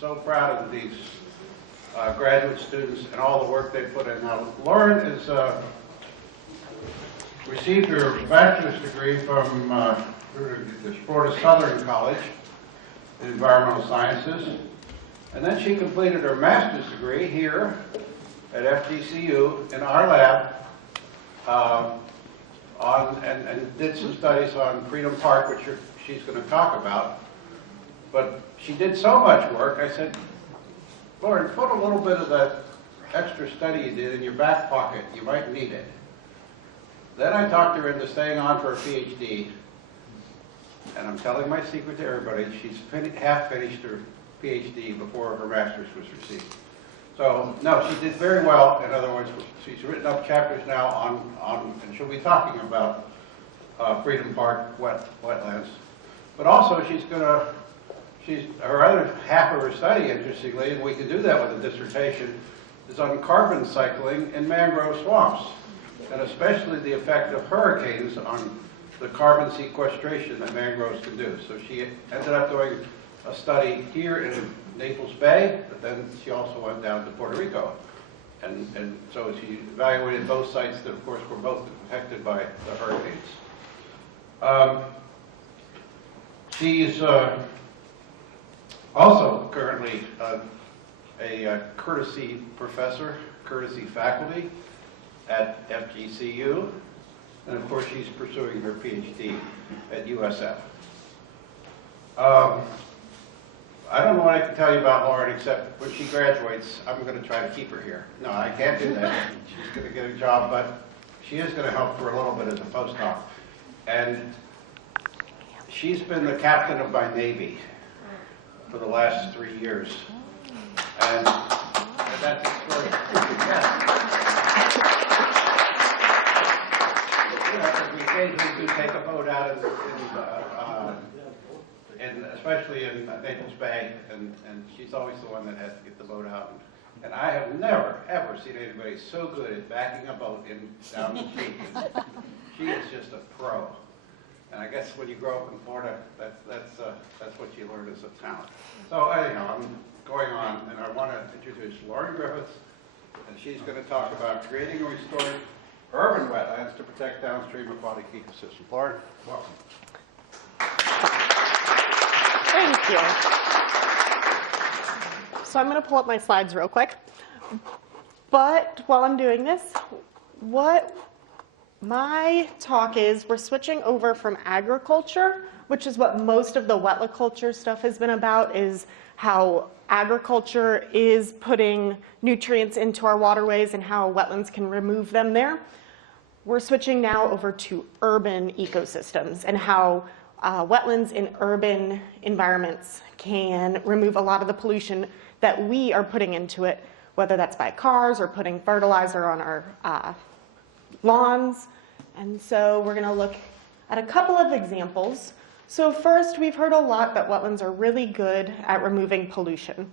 so proud of these graduate students and all the work they put in. Now, Lauren is received her bachelor's degree from the Florida Southern College in Environmental Sciences, and then she completed her master's degree here at FGCU in our lab and did some studies on Freedom Park, which she's going to talk about. But she did so much work, I said, Lauren, put a little bit of that extra study you did in your back pocket. You might need it. Then I talked her into staying on for a Ph.D. And I'm telling my secret to everybody, she's half finished her Ph.D. before her master's was received. So, no, she did very well. In other words, she's written up chapters now on and she'll be talking about Freedom Park wetlands. But also, her other half of her study, interestingly, and we can do that with a dissertation, is on carbon cycling in mangrove swamps, and especially the effect of hurricanes on the carbon sequestration that mangroves can do. So she ended up doing a study here in Naples Bay, but then she also went down to Puerto Rico. And so she evaluated both sites that, of course, were both affected by the hurricanes. She's also currently a courtesy professor, courtesy faculty at FGCU. And of course, she's pursuing her PhD at USF. I don't know what I can tell you about Lauren, except when she graduates, I'm going to try to keep her here. No, I can't do that. She's going to get a job, but she is going to help for a little bit as a postdoc. And she's been the captain of my Navy for the last 3 years. And that's extraordinary. We occasionally do take a boat out and especially in Naples Bay, and she's always the one that has to get the boat out. And I have never, ever seen anybody so good at backing a boat down the street. She is just a pro. And I guess when you grow up in Florida, that's what you learn as a talent. So anyhow, I'm going on, and I want to introduce Lauren Griffiths, and she's going to talk about creating and restoring urban wetlands to protect downstream aquatic ecosystems. Lauren, welcome. Thank you. So I'm going to pull up my slides real quick. But while I'm doing this, what my talk is, we're switching over from agriculture, which is what most of the wetliculture stuff has been about, is how agriculture is putting nutrients into our waterways and how wetlands can remove them there. We're switching now over to urban ecosystems and how wetlands in urban environments can remove a lot of the pollution that we are putting into it, whether that's by cars or putting fertilizer on our lawns. And so we're going to look at a couple of examples. So first, we've heard a lot that wetlands are really good at removing pollution.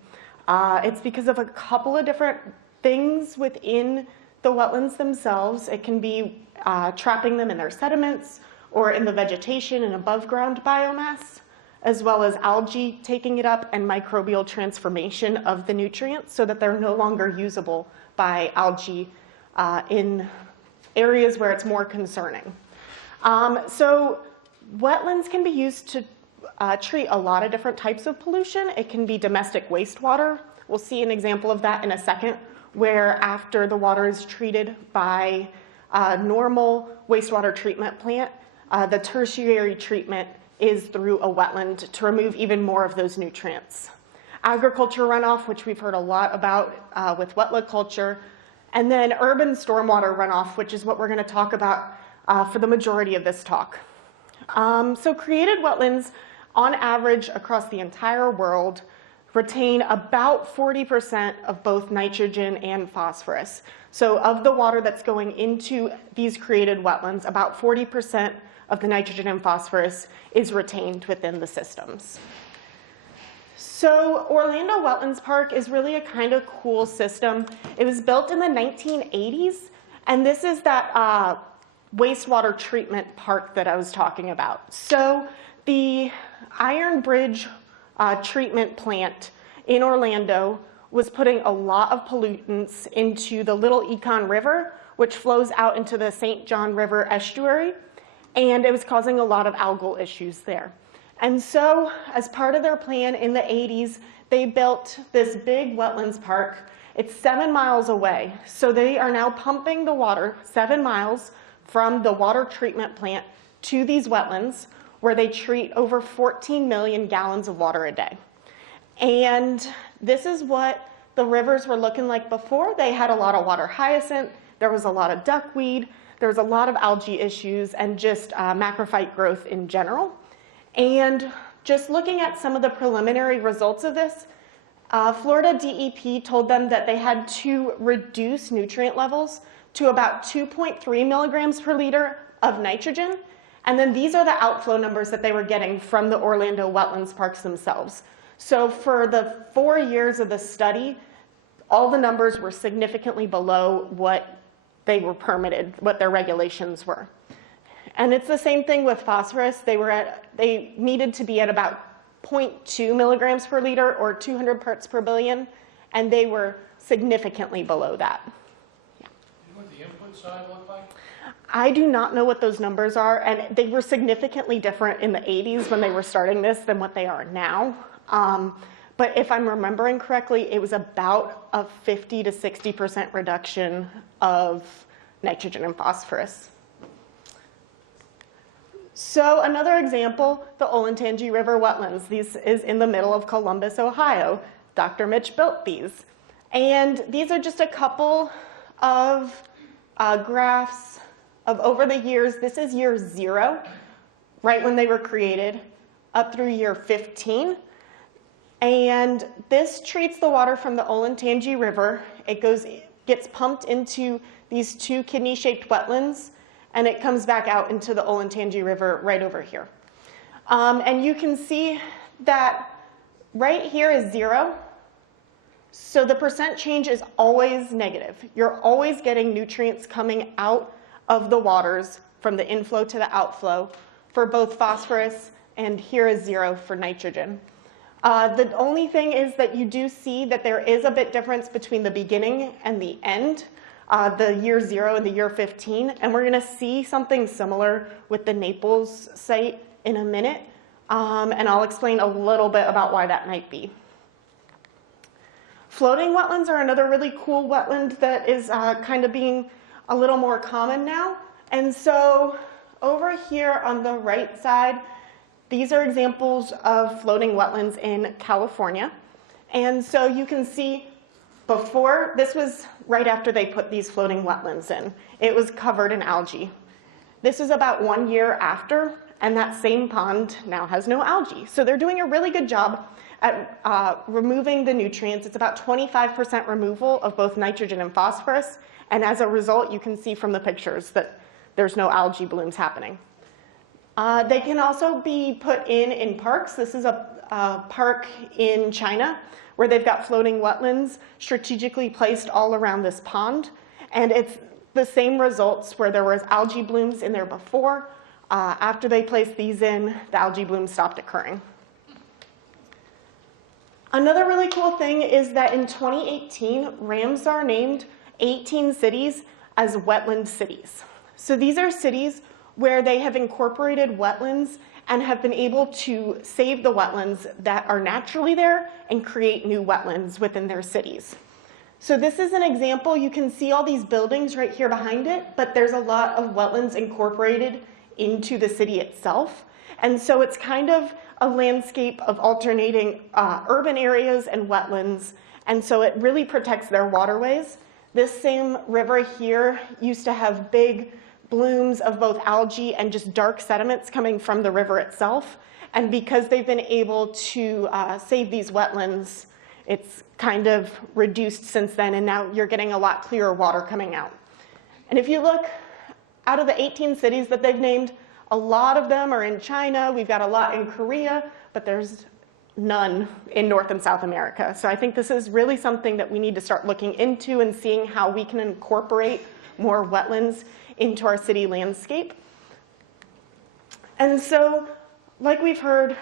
It's because of a couple of different things within the wetlands themselves. It can be trapping them in their sediments or in the vegetation and above ground biomass, as well as algae taking it up and microbial transformation of the nutrients so that they're no longer usable by algae in areas where it's more concerning. So wetlands can be used to treat a lot of different types of pollution. It can be domestic wastewater. We'll see an example of that in a second, where after the water is treated by a normal wastewater treatment plant, the tertiary treatment is through a wetland to remove even more of those nutrients. Agriculture runoff, which we've heard a lot about with wetliculture, and then urban stormwater runoff, which is what we're going to talk about for the majority of this talk. So created wetlands, on average across the entire world, retain about 40% of both nitrogen and phosphorus. So of the water that's going into these created wetlands, about 40% of the nitrogen and phosphorus is retained within the systems. So Orlando Wetlands Park is really a kind of cool system. It was built in the 1980s, and this is that wastewater treatment park that I was talking about. So the Iron Bridge treatment plant in Orlando was putting a lot of pollutants into the Little Econ River, which flows out into the St. John River estuary, and it was causing a lot of algal issues there. And so, as part of their plan in the 80s, they built this big wetlands park. It's 7 miles away, so they are now pumping the water 7 miles from the water treatment plant to these wetlands, where they treat over 14 million gallons of water a day. And this is what the rivers were looking like before. They had a lot of water hyacinth, there was a lot of duckweed, there was a lot of algae issues, and just macrophyte growth in general. And just looking at some of the preliminary results of this, Florida DEP told them that they had to reduce nutrient levels to about 2.3 milligrams per liter of nitrogen. And then these are the outflow numbers that they were getting from the Orlando wetlands parks themselves. So for the 4 years of the study, all the numbers were significantly below what they were permitted, what their regulations were. And it's the same thing with phosphorus. They needed to be at about 0.2 milligrams per liter, or 200 parts per billion, and they were significantly below that. Do you know what the input side looked like? I do not know what those numbers are, and they were significantly different in the 80s when they were starting this than what they are now. But if I'm remembering correctly, it was about a 50 to 60% reduction of nitrogen and phosphorus. So another example, the Olentangy River wetlands. This is in the middle of Columbus, Ohio. Dr. Mitch built these. And these are just a couple of graphs of over the years. This is year 0, right when they were created, up through year 15. And this treats the water from the Olentangy River. It gets pumped into these 2 kidney-shaped wetlands, and it comes back out into the Olentangy River right over here. And you can see that right here is 0. So the percent change is always negative. You're always getting nutrients coming out of the waters from the inflow to the outflow for both phosphorus, and here is 0 for nitrogen. The only thing is that you do see that there is a bit difference between the beginning and the end, the year 0 and the year 15, and we're going to see something similar with the Naples site in a minute, and I'll explain a little bit about why that might be. Floating wetlands are another really cool wetland that is kind of being a little more common now, and so over here on the right side, these are examples of floating wetlands in California. And so you can see before, this was right after they put these floating wetlands in. It was covered in algae. This is about 1 year after, and that same pond now has no algae. So they're doing a really good job at removing the nutrients. It's about 25% removal of both nitrogen and phosphorus. And as a result, you can see from the pictures that there's no algae blooms happening. They can also be put in parks. This is a park in China where they've got floating wetlands strategically placed all around this pond. And it's the same results where there was algae blooms in there before. After they placed these in, the algae blooms stopped occurring. Another really cool thing is that in 2018, Ramsar named 18 cities as wetland cities. So these are cities where they have incorporated wetlands and have been able to save the wetlands that are naturally there and create new wetlands within their cities. So this is an example. You can see all these buildings right here behind it, but there's a lot of wetlands incorporated into the city itself. And so it's kind of a landscape of alternating urban areas and wetlands, and so it really protects their waterways. This same river here used to have big blooms of both algae and just dark sediments coming from the river itself. And because they've been able to save these wetlands, it's kind of reduced since then, and now you're getting a lot clearer water coming out. And if you look out of the 18 cities that they've named, a lot of them are in China. We've got a lot in Korea, but there's none in North and South America. So I think this is really something that we need to start looking into and seeing how we can incorporate more wetlands into our city landscape. And so, like we've heard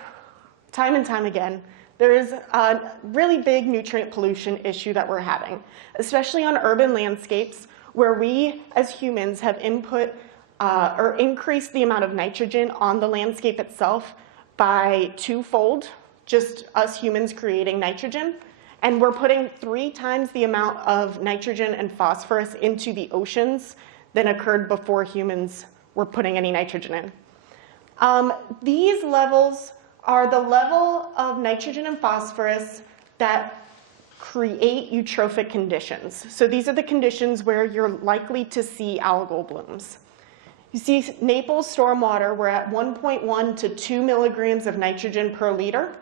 time and time again, there is a really big nutrient pollution issue that we're having, especially on urban landscapes where we as humans have input or increased the amount of nitrogen on the landscape itself by twofold, just us humans creating nitrogen. And we're putting 3 times the amount of nitrogen and phosphorus into the oceans than occurred before humans were putting any nitrogen in. These levels are the level of nitrogen and phosphorus that create eutrophic conditions. So these are the conditions where you're likely to see algal blooms. You see Naples stormwater, we're at 1.1 to 2 milligrams of nitrogen per liter,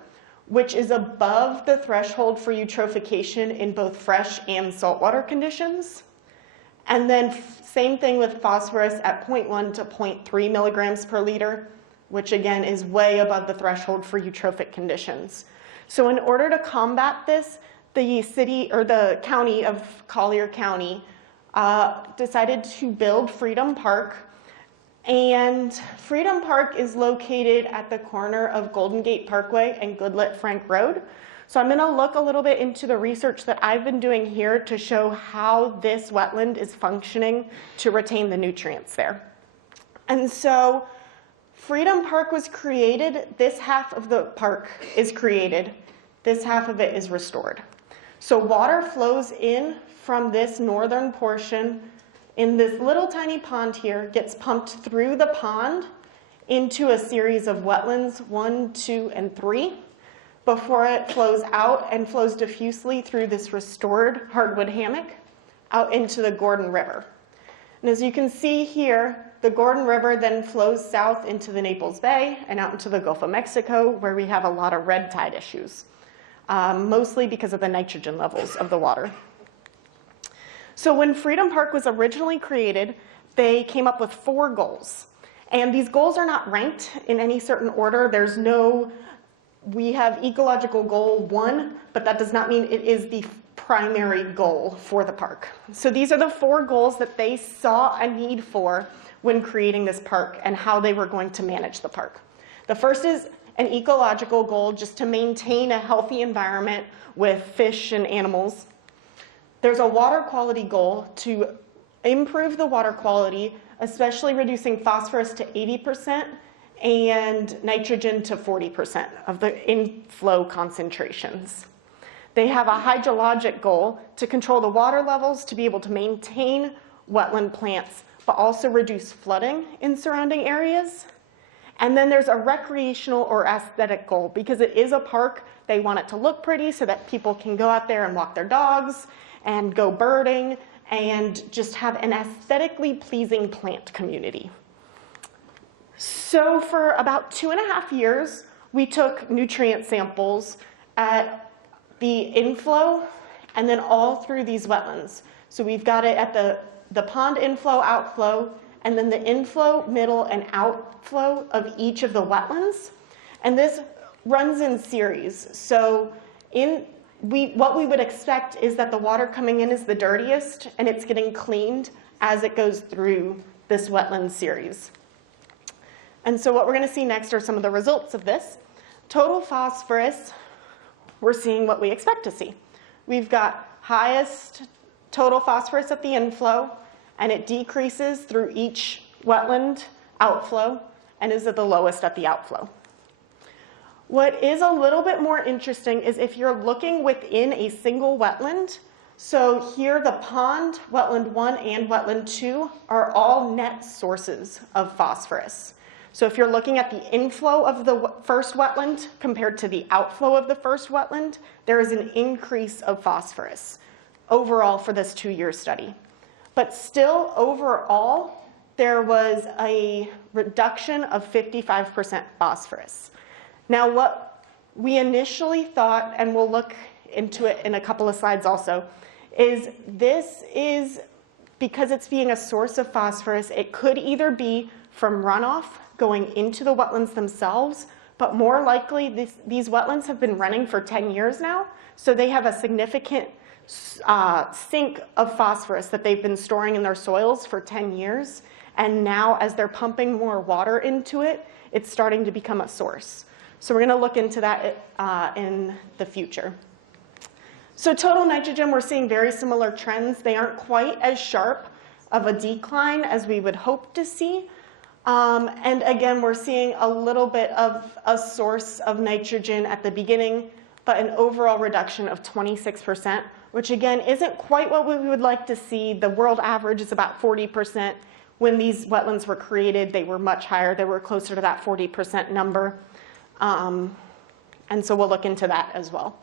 which is above the threshold for eutrophication in both fresh and saltwater conditions. And then same thing with phosphorus at 0.1 to 0.3 milligrams per liter, which again is way above the threshold for eutrophic conditions. So in order to combat this, the city or the county of Collier County decided to build Freedom Park. And Freedom Park is located at the corner of Golden Gate Parkway and Goodlet Frank Road. So I'm going to look a little bit into the research that I've been doing here to show how this wetland is functioning to retain the nutrients there. And so Freedom Park was created, this half of the park is created, this half of it is restored. So water flows in from this northern portion in this little tiny pond here, gets pumped through the pond into a series of wetlands, 1, 2, and 3, before it flows out and flows diffusely through this restored hardwood hammock out into the Gordon River. And as you can see here, the Gordon River then flows south into the Naples Bay and out into the Gulf of Mexico, where we have a lot of red tide issues, mostly because of the nitrogen levels of the water. So when Freedom Park was originally created, they came up with 4 goals. And these goals are not ranked in any certain order. There's no, we have ecological goal 1, but that does not mean it is the primary goal for the park. So these are the 4 goals that they saw a need for when creating this park and how they were going to manage the park. The first is an ecological goal, just to maintain a healthy environment with fish and animals. There's a water quality goal to improve the water quality, especially reducing phosphorus to 80% and nitrogen to 40% of the inflow concentrations. They have a hydrologic goal to control the water levels to be able to maintain wetland plants, but also reduce flooding in surrounding areas. And then there's a recreational or aesthetic goal. Because it is a park, they want it to look pretty so that people can go out there and walk their dogs and go birding and just have an aesthetically pleasing plant community. So for about 2.5 years, we took nutrient samples at the inflow and then all through these wetlands. So we've got it at the pond inflow, outflow, and then the inflow, middle, and outflow of each of the wetlands. And this runs in series. So what we would expect is that the water coming in is the dirtiest, and it's getting cleaned as it goes through this wetland series. And so what we're going to see next are some of the results of this. Total phosphorus, we're seeing what we expect to see. We've got highest total phosphorus at the inflow, and it decreases through each wetland outflow and is at the lowest at the outflow. What is a little bit more interesting is if you're looking within a single wetland. So here the pond, wetland 1 and wetland 2 are all net sources of phosphorus. So if you're looking at the inflow of the first wetland compared to the outflow of the first wetland, there is an increase of phosphorus overall for this 2-year study. But still, overall, there was a reduction of 55% phosphorus. Now, what we initially thought, and we'll look into it in a couple of slides also, is this is, because it's being a source of phosphorus, it could either be from runoff going into the wetlands themselves, but more likely these wetlands have been running for 10 years now, so they have a significant sink of phosphorus that they've been storing in their soils for 10 years, and now as they're pumping more water into it, it's starting to become a source. So we're going to look into that in the future. So total nitrogen, we're seeing very similar trends. They aren't quite as sharp of a decline as we would hope to see. And again, we're seeing a little bit of a source of nitrogen at the beginning, but an overall reduction of 26%, which again isn't quite what we would like to see. The world average is about 40%. When these wetlands were created, they were much higher. They were closer to that 40% number. And so we'll look into that as well.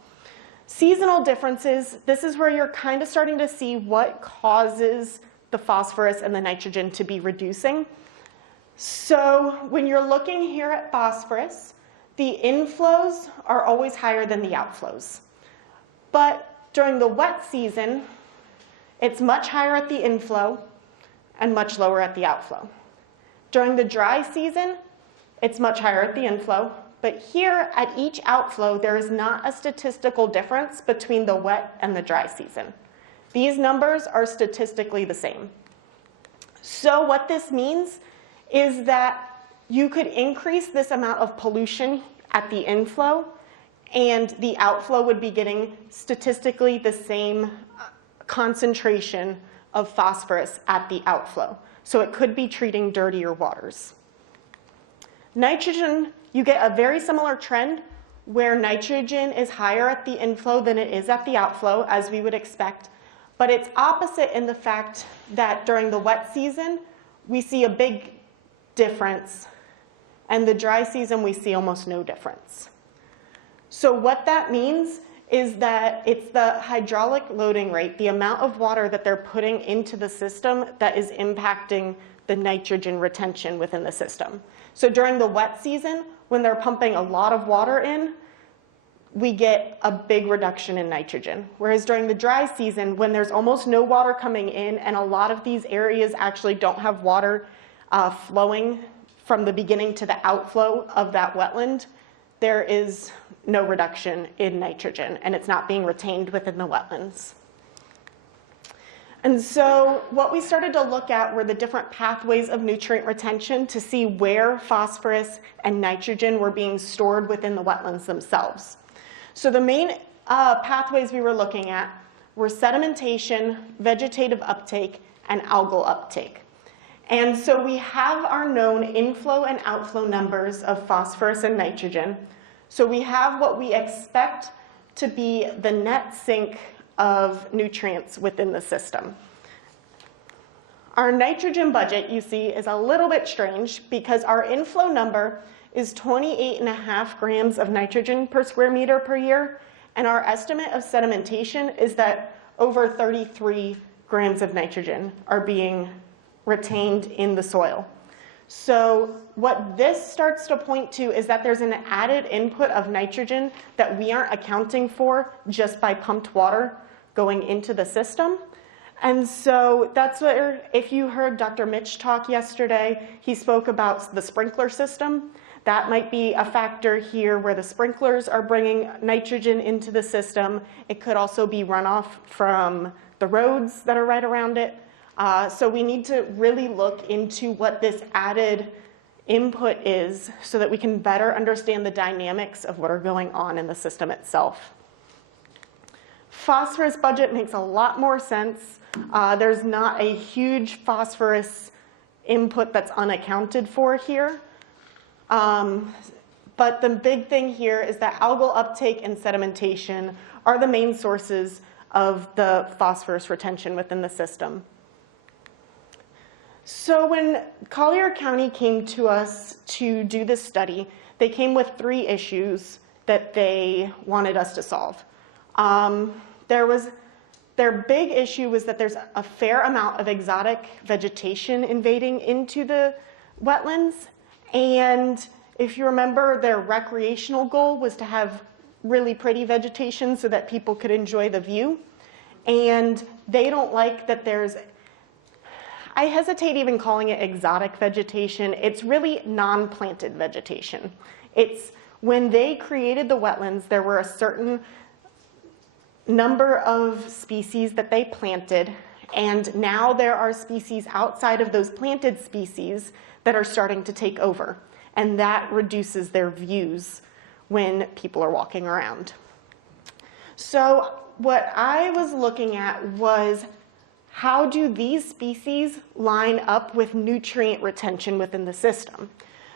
Seasonal differences, this is where you're kind of starting to see what causes the phosphorus and the nitrogen to be reducing. So when you're looking here at phosphorus, the inflows are always higher than the outflows. But during the wet season, it's much higher at the inflow and much lower at the outflow. During the dry season, it's much higher at the inflow. But here at each outflow, there is not a statistical difference between the wet and the dry season. These numbers are statistically the same. So what this means is that you could increase this amount of pollution at the inflow, and the outflow would be getting statistically the same concentration of phosphorus at the outflow. So it could be treating dirtier waters. Nitrogen, you get a very similar trend where nitrogen is higher at the inflow than it is at the outflow, as we would expect. But it's opposite in the fact that during the wet season, we see a big difference, and the dry season, we see almost no difference. So what that means is that it's the hydraulic loading rate, the amount of water that they're putting into the system, that is impacting the nitrogen retention within the system. So during the wet season, when they're pumping a lot of water in, we get a big reduction in nitrogen. Whereas during the dry season, when there's almost no water coming in, and a lot of these areas actually don't have water flowing from the beginning to the outflow of that wetland, there is no reduction in nitrogen, and it's not being retained within the wetlands. And so what we started to look at were the different pathways of nutrient retention to see where phosphorus and nitrogen were being stored within the wetlands themselves. So the main pathways we were looking at were sedimentation, vegetative uptake, and algal uptake. And so we have our known inflow and outflow numbers of phosphorus and nitrogen. So we have what we expect to be the net sink of nutrients within the system. Our nitrogen budget, you see, is a little bit strange because our inflow number is 28.5 grams of nitrogen per square meter per year, and our estimate of sedimentation is that over 33 grams of nitrogen are being retained in the soil. So what this starts to point to is that there's an added input of nitrogen that we aren't accounting for just by pumped water going into the system. And so that's where, if you heard Dr. Mitch talk yesterday, he spoke about the sprinkler system. That might be a factor here where the sprinklers are bringing nitrogen into the system. It could also be runoff from the roads that are right around it. So we need to really look into what this added input is so that we can better understand the dynamics of what are going on in the system itself. Phosphorus budget makes a lot more sense. There's not a huge phosphorus input that's unaccounted for here. But the big thing here is that algal uptake and sedimentation are the main sources of the phosphorus retention within the system. So when Collier County came to us to do this study, they came with 3 issues that they wanted us to solve. Their big issue was that there's a fair amount of exotic vegetation invading into the wetlands. And if you remember, their recreational goal was to have really pretty vegetation so that people could enjoy the view. And they don't like that there's, I hesitate even calling it exotic vegetation. It's really non-planted vegetation. It's when they created the wetlands, there were a certain number of species that they planted, and now there are species outside of those planted species that are starting to take over, and that reduces their views when people are walking around. So what I was looking at was, how do these species line up with nutrient retention within the system?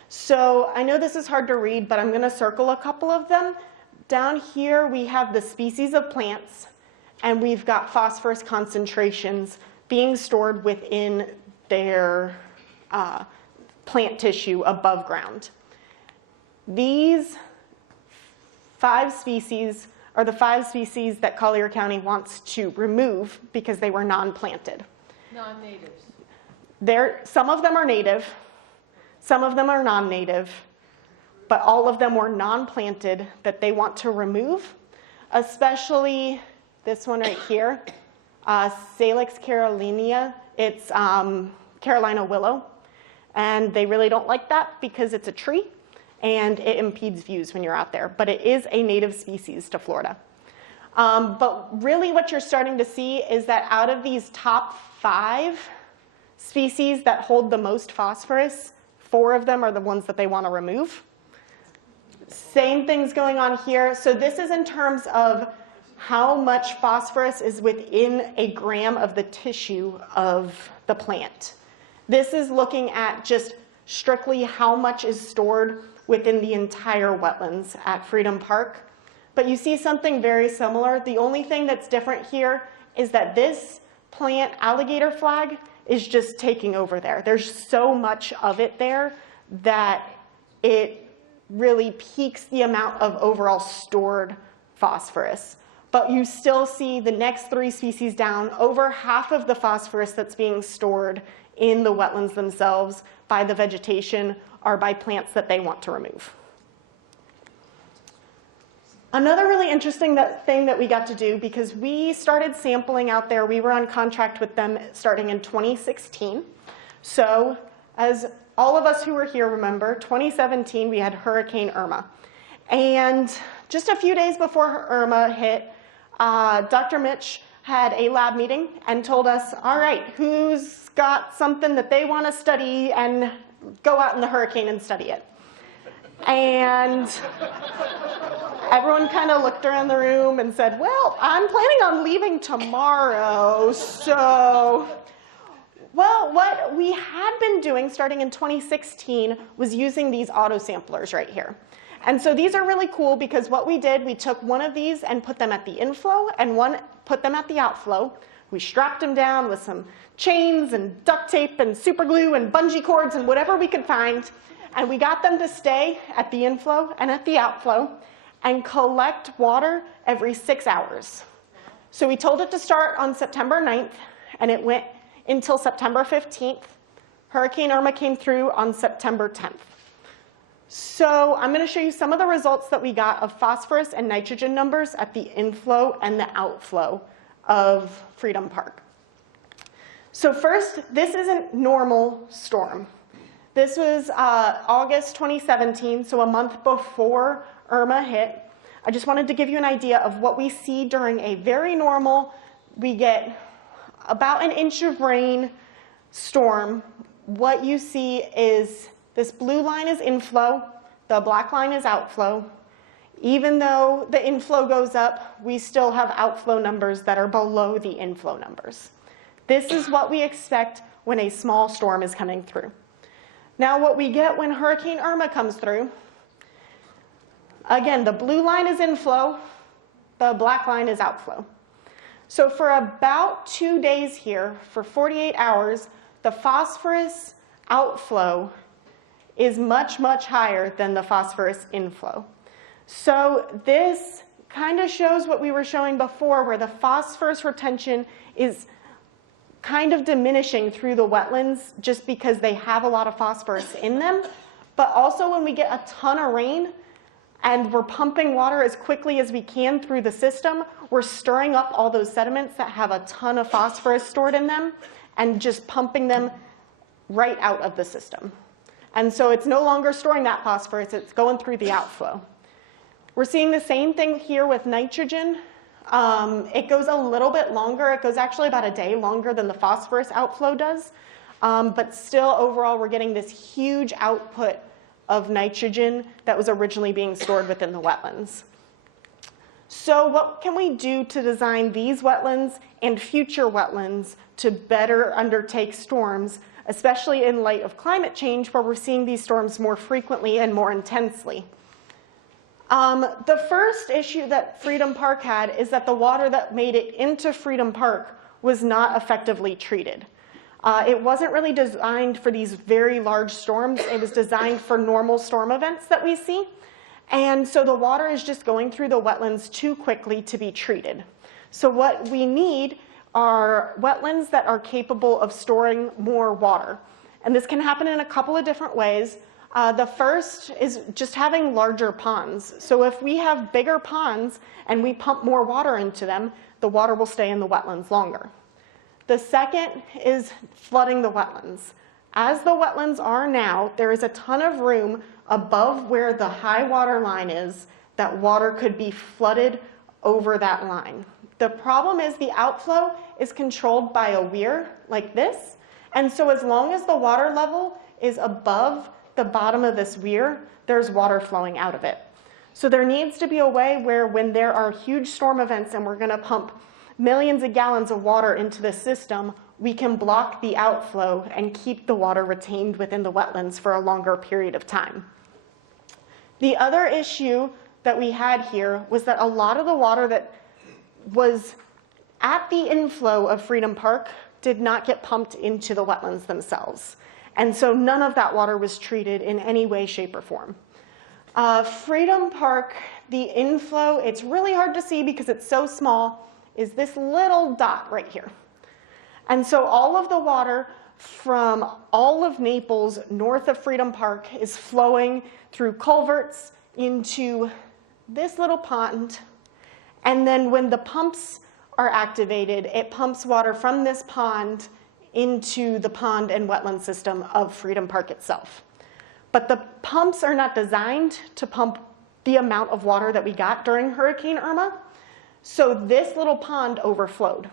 So I know this is hard to read, but I'm going to circle a couple of them. Down here we have the species of plants, and we've got phosphorus concentrations being stored within their plant tissue above ground. These 5 species are the 5 species that Collier County wants to remove because they were non-planted. Non-natives. Some of them are native, some of them are non-native, but all of them were non-planted that they want to remove, especially this one right here, Salix carolina. It's Carolina willow, and they really don't like that because it's a tree and it impedes views when you're out there, but it is a native species to Florida. But really what you're starting to see is that out of these top 5 species that hold the most phosphorus, 4 of them are the ones that they want to remove. Same thing's going on here. So this is in terms of how much phosphorus is within a gram of the tissue of the plant. This is looking at just strictly how much is stored within the entire wetlands at Freedom Park. But you see something very similar. The only thing that's different here is that this plant, alligator flag, is just taking over there. There's so much of it there that it really peaks the amount of overall stored phosphorus. But you still see the next 3 species down, over half of the phosphorus that's being stored in the wetlands themselves by the vegetation are by plants that they want to remove. Another really interesting thing that we got to do, because we started sampling out there, we were on contract with them starting in 2016. So as all of us who were here remember, 2017 we had Hurricane Irma. And just a few days before Irma hit, Dr. Mitch had a lab meeting and told us, all right, who's got something that they want to study, and go out in the hurricane and study it. And everyone kind of looked around the room and said, well, I'm planning on leaving tomorrow, so. Well, what we had been doing starting in 2016 was using these auto samplers right here. And so these are really cool because what we did, we took one of these and put them at the inflow and one put them at the outflow. We strapped them down with some chains and duct tape and super glue and bungee cords and whatever we could find. And we got them to stay at the inflow and at the outflow and collect water every 6 hours. So we told it to start on September 9th, and it went until September 15th. Hurricane Irma came through on September 10th. So I'm going to show you some of the results that we got of phosphorus and nitrogen numbers at the inflow and the outflow of Freedom Park. So first, this isn't normal storm. This was August 2017, so a month before Irma hit. I just wanted to give you an idea of what we see during a very normal, we get about 1 inch of rain storm. What you see is this blue line is inflow, the black line is outflow. Even though the inflow goes up, we still have outflow numbers that are below the inflow numbers. This is what we expect when a small storm is coming through. Now what we get when Hurricane Irma comes through, again, the blue line is inflow, the black line is outflow. So for about 2 days here, for 48 hours, the phosphorus outflow is much, much higher than the phosphorus inflow. So this kind of shows what we were showing before, where the phosphorus retention is kind of diminishing through the wetlands just because they have a lot of phosphorus in them. But also when we get a ton of rain and we're pumping water as quickly as we can through the system, we're stirring up all those sediments that have a ton of phosphorus stored in them and just pumping them right out of the system. And so it's no longer storing that phosphorus, it's going through the outflow. We're seeing the same thing here with nitrogen. It goes a little bit longer. It goes actually about a day longer than the phosphorus outflow does. But still, overall, we're getting this huge output of nitrogen that was originally being stored within the wetlands. So what can we do to design these wetlands and future wetlands to better undertake storms, especially in light of climate change, where we're seeing these storms more frequently and more intensely? The first issue that Freedom Park had is that the water that made it into Freedom Park was not effectively treated. It wasn't really designed for these very large storms. It was designed for normal storm events that we see. And so the water is just going through the wetlands too quickly to be treated. So what we need are wetlands that are capable of storing more water. And this can happen in a couple of different ways. The first is just having larger ponds. So if we have bigger ponds and we pump more water into them, the water will stay in the wetlands longer. The second is flooding the wetlands. As the wetlands are now, there is a ton of room above where the high water line is that water could be flooded over that line. The problem is the outflow is controlled by a weir like this. And so as long as the water level is above the bottom of this weir, there's water flowing out of it. So there needs to be a way where when there are huge storm events and we're going to pump millions of gallons of water into the system, we can block the outflow and keep the water retained within the wetlands for a longer period of time. The other issue that we had here was that a lot of the water that was at the inflow of Freedom Park did not get pumped into the wetlands themselves. And so none of that water was treated in any way, shape, or form. Freedom Park, the inflow, it's really hard to see because it's so small, is this little dot right here. And so all of the water from all of Naples north of Freedom Park is flowing through culverts into this little pond. And then when the pumps are activated, it pumps water from this pond into the pond and wetland system of Freedom Park itself. But the pumps are not designed to pump the amount of water that we got during Hurricane Irma. So this little pond overflowed.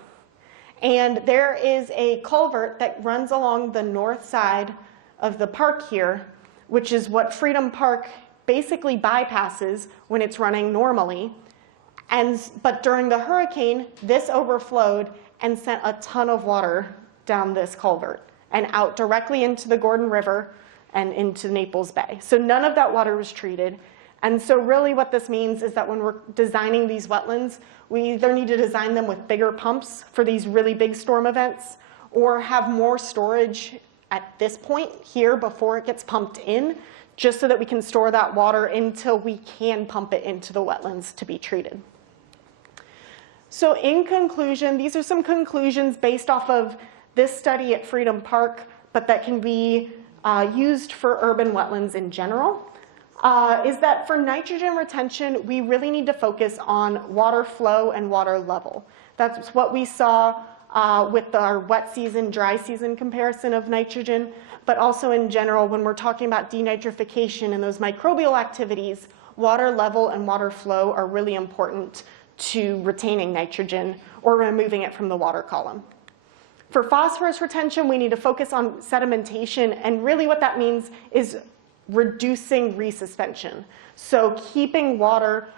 And there is a culvert that runs along the north side of the park here, which is what Freedom Park basically bypasses when it's running normally. But during the hurricane, this overflowed and sent a ton of water down this culvert and out directly into the Gordon River and into Naples Bay. So none of that water was treated. And so really what this means is that when we're designing these wetlands, we either need to design them with bigger pumps for these really big storm events or have more storage at this point here before it gets pumped in, just so that we can store that water until we can pump it into the wetlands to be treated. So in conclusion, these are some conclusions based off of this study at Freedom Park, but that can be used for urban wetlands in general. Is that for nitrogen retention, we really need to focus on water flow and water level. That's what we saw with our wet season, dry season comparison of nitrogen, but also in general, when we're talking about denitrification and those microbial activities, water level and water flow are really important to retaining nitrogen or removing it from the water column. For phosphorus retention, we need to focus on sedimentation, and really what that means is reducing resuspension. So keeping water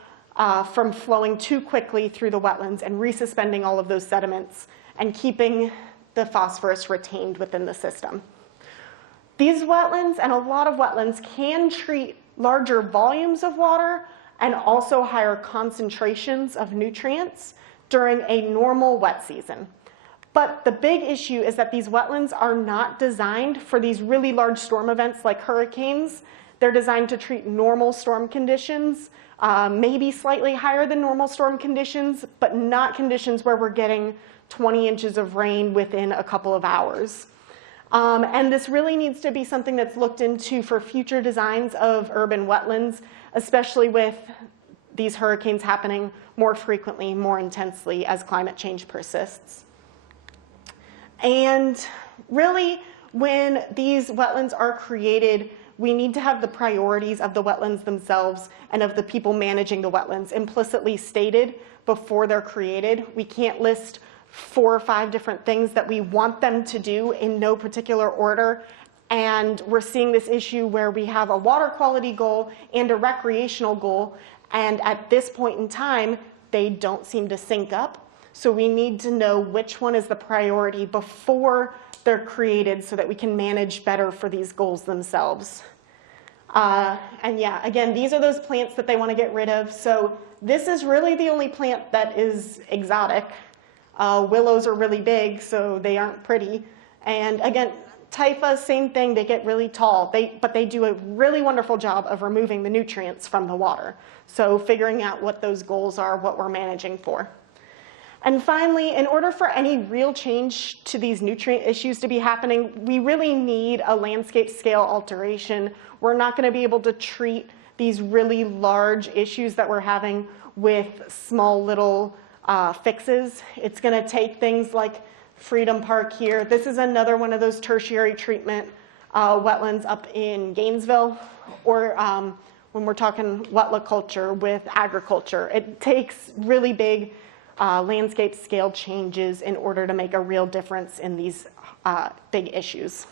from flowing too quickly through the wetlands and resuspending all of those sediments and keeping the phosphorus retained within the system. These wetlands and a lot of wetlands can treat larger volumes of water and also higher concentrations of nutrients during a normal wet season. But the big issue is that these wetlands are not designed for these really large storm events like hurricanes. They're designed to treat normal storm conditions, maybe slightly higher than normal storm conditions, but not conditions where we're getting 20 inches of rain within a couple of hours. And this really needs to be something that's looked into for future designs of urban wetlands, especially with these hurricanes happening more frequently, more intensely as climate change persists. And really, when these wetlands are created, we need to have the priorities of the wetlands themselves and of the people managing the wetlands implicitly stated before they're created. We can't list 4 or 5 different things that we want them to do in no particular order And we're seeing this issue where we have a water quality goal and a recreational goal, and at this point in time, they don't seem to sync up. So we need to know which one is the priority before they're created so that we can manage better for these goals themselves. And yeah, again, these are those plants that they want to get rid of. So this is really the only plant that is exotic. Willows are really big, so they aren't pretty. And again, typhus, same thing, they get really tall, but they do a really wonderful job of removing the nutrients from the water. So figuring out what those goals are, what we're managing for. And finally, in order for any real change to these nutrient issues to be happening, we really need a landscape scale alteration. We're not going to be able to treat these really large issues that we're having with small little fixes. It's going to take things like Freedom Park here. This is another one of those tertiary treatment wetlands up in Gainesville, or when we're talking wetliculture with agriculture. It takes really big landscape scale changes in order to make a real difference in these big issues.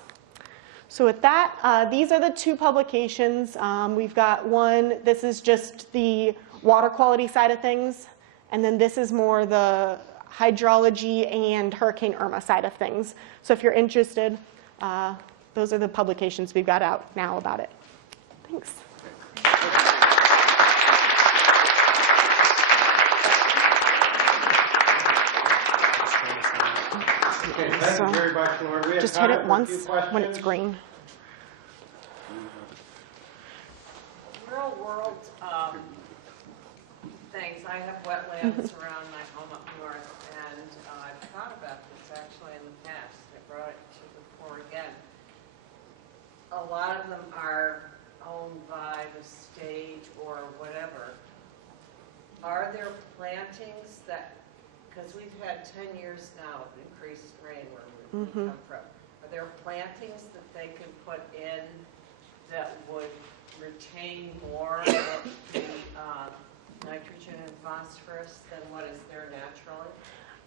So with that, these are the two publications. We've got one, this is just the water quality side of things, and then this is more the hydrology and Hurricane Irma side of things. So if you're interested, those are the publications we've got out now about it. Thanks. Okay, thank you very much, Laura. We have Just hit time it for a once few when it's questions. green. Real world things. I have wetlands around my home up north, and I've thought about this actually in the past. I brought it to the fore again. A lot of them are owned by the state or whatever. Are there plantings that, because we've had 10 years now of increased rain where we come from, are there plantings that they can put in that would retain more of the nitrogen and phosphorus than what is there naturally?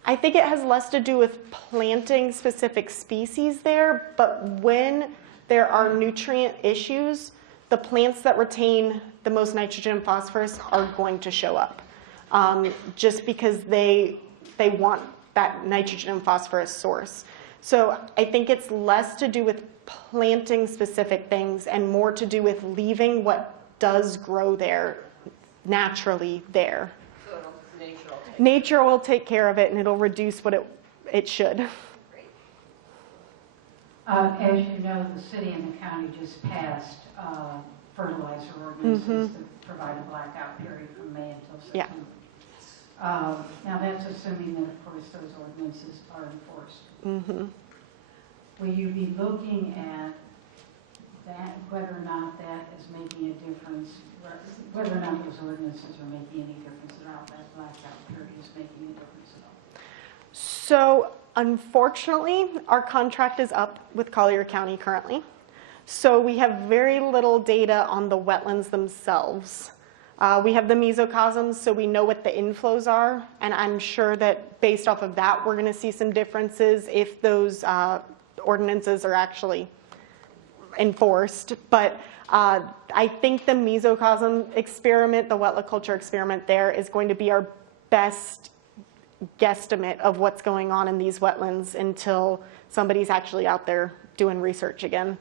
I think it has less to do with planting specific species there, but when there are nutrient issues, the plants that retain the most nitrogen and phosphorus are going to show up, just because they want that nitrogen and phosphorus source. So I think it's less to do with planting specific things and more to do with leaving what does grow there naturally there. So Nature will take care of it, and it'll reduce what it should. Great. As you know, the city and the county just passed fertilizer ordinances that provide a blackout period from May until September. Yeah. Now that's assuming that, of course, those ordinances are enforced. Will you be looking at that, whether or not that is making a difference, whether or not those ordinances are making any difference at all, that blackout period is making a difference at all? So unfortunately, our contract is up with Collier County currently. So we have very little data on the wetlands themselves. We have the mesocosms, so we know what the inflows are, and I'm sure that based off of that, we're going to see some differences if those ordinances are actually enforced. But I think the mesocosm experiment, the wetliculture experiment there, is going to be our best guesstimate of what's going on in these wetlands until somebody's actually out there doing research again.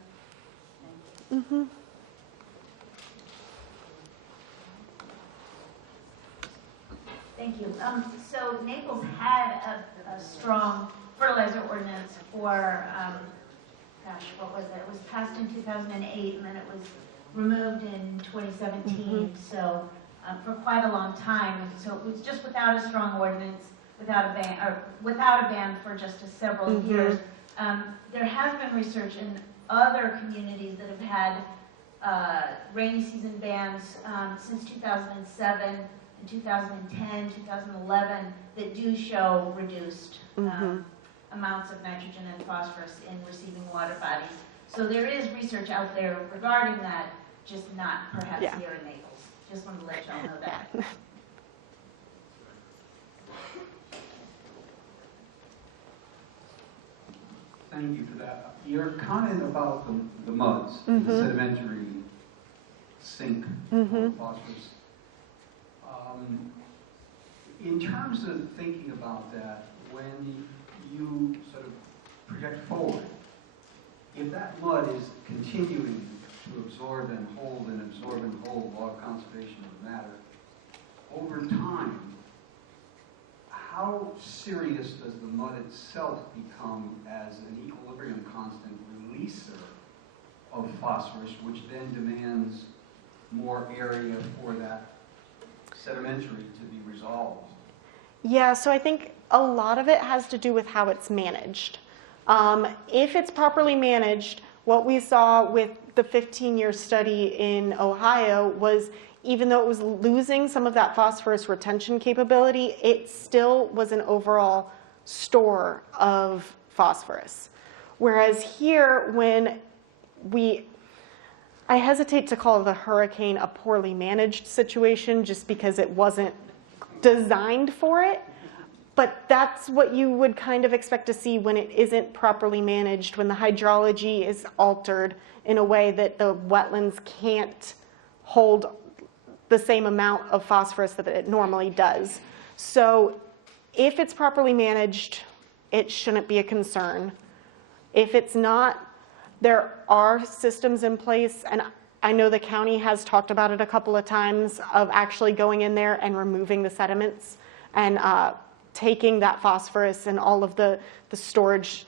Thank you. So Naples had a strong fertilizer ordinance for, gosh, what was it? It was passed in 2008, and then it was removed in 2017. So for quite a long time. So it was just without a strong ordinance, without a ban for just several years. There has been research in other communities that have had rainy season bans since 2007. In 2010, 2011, that do show reduced amounts of nitrogen and phosphorus in receiving water bodies. So there is research out there regarding that, just not perhaps here in Naples. Just wanted to let y'all know that. Thank you for that. Your comment about the muds, the sedimentary sink of phosphorus. In terms of thinking about that, when you sort of project forward, if that mud is continuing to absorb and hold law of conservation of matter, over time, how serious does the mud itself become as an equilibrium constant releaser of phosphorus, which then demands more area for that sedimentary to be resolved? Yeah, so I think a lot of it has to do with how it's managed. If it's properly managed, what we saw with the 15-year study in Ohio was even though it was losing some of that phosphorus retention capability, it still was an overall store of phosphorus. Whereas here, when I hesitate to call the hurricane a poorly managed situation just because it wasn't designed for it, but that's what you would kind of expect to see when it isn't properly managed, when the hydrology is altered in a way that the wetlands can't hold the same amount of phosphorus that it normally does. So if it's properly managed, it shouldn't be a concern. If it's not, there are systems in place, and I know the county has talked about it a couple of times, of actually going in there and removing the sediments and taking that phosphorus and all of the storage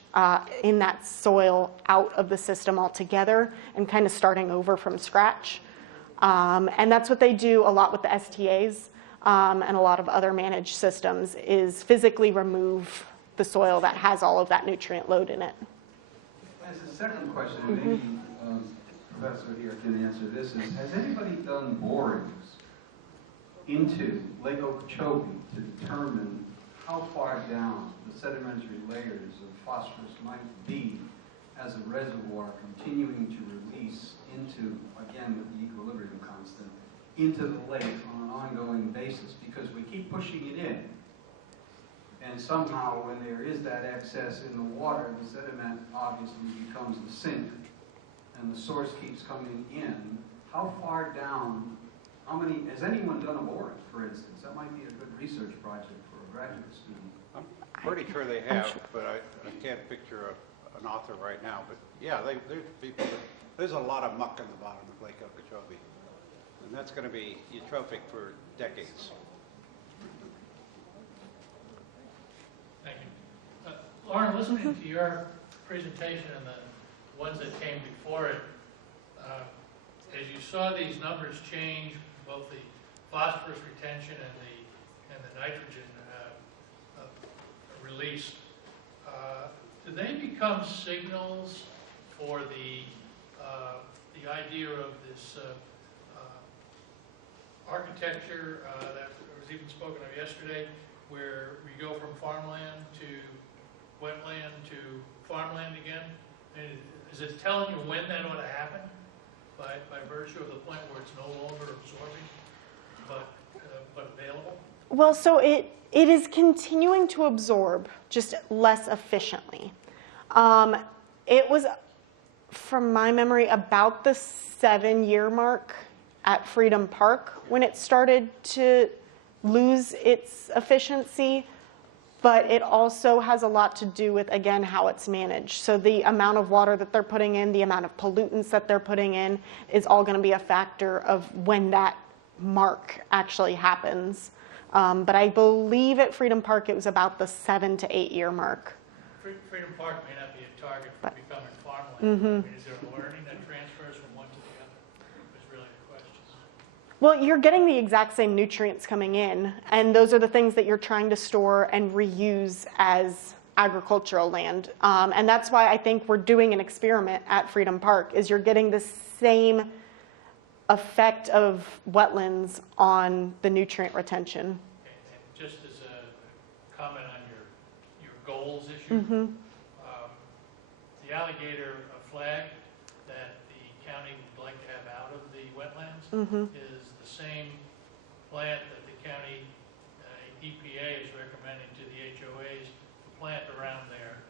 in that soil out of the system altogether and kind of starting over from scratch. And that's what they do a lot with the STAs and a lot of other managed systems, is physically remove the soil that has all of that nutrient load in it. As a second question, maybe Professor here can answer this, is has anybody done borings into Lake Okeechobee to determine how far down the sedimentary layers of phosphorus might be as a reservoir continuing to release into, again with the equilibrium constant, into the lake on an ongoing basis? Because we keep pushing it in, and somehow when there is that excess in the water, the sediment obviously becomes the sink, and the source keeps coming in. How far down, has anyone done a boring, for instance? That might be a good research project for a graduate student. I'm pretty sure they have, but I can't picture an author right now. But yeah, there's people. There's a lot of muck in the bottom of Lake Okeechobee, and that's going to be eutrophic for decades. Thank you. Lauren, listening to your presentation and the ones that came before it, as you saw these numbers change, both the phosphorus retention and the nitrogen release, do they become signals for the idea of this architecture that was even spoken of yesterday, where we go from farmland to wetland to farmland again? And is it telling you when that ought to happen by virtue of the point where it's no longer absorbing but available? Well, so it is continuing to absorb, just less efficiently. It was, from my memory, about the 7-year mark at Freedom Park when it started to lose its efficiency, but it also has a lot to do with, again, how it's managed. So the amount of water that they're putting in, the amount of pollutants that they're putting in is all going to be a factor of when that mark actually happens. But I believe at Freedom Park it was about the 7 to 8 year mark. Freedom Park may not be a target for becoming farmland. I mean, is there a learning that transfers from one to the other? Is really the question. Well, you're getting the exact same nutrients coming in, and those are the things that you're trying to store and reuse as agricultural land. And that's why I think we're doing an experiment at Freedom Park, is you're getting the same effect of wetlands on the nutrient retention. And just as a comment on your goals issue, the alligator flag that the county would like to have out of the wetlands is the same plant that the county EPA is recommending to the HOAs to plant around their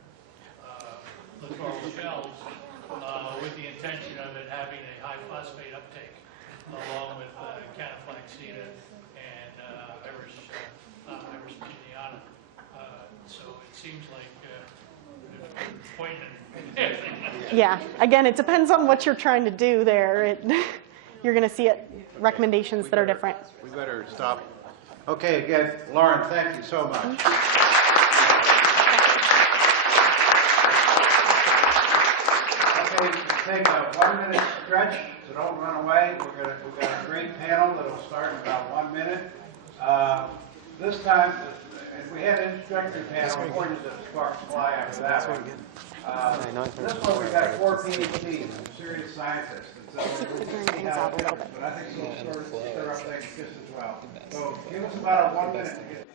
littorals seems like point and Yeah, again, it depends on what you're trying to do there. You're going to see recommendations that are different. We better stop. Okay, again, Lauren, thank you so much. Okay, take a 1-minute stretch, so don't run away. We've got a great panel that'll start in about 1 minute. This time, if we had an introductory panel, we're going to the sparks fly after that one. This one, we've got 4 PhDs, serious scientists. And so we'll see how it goes, but I think we'll stir up things just as well. So give us about a 1 minute to get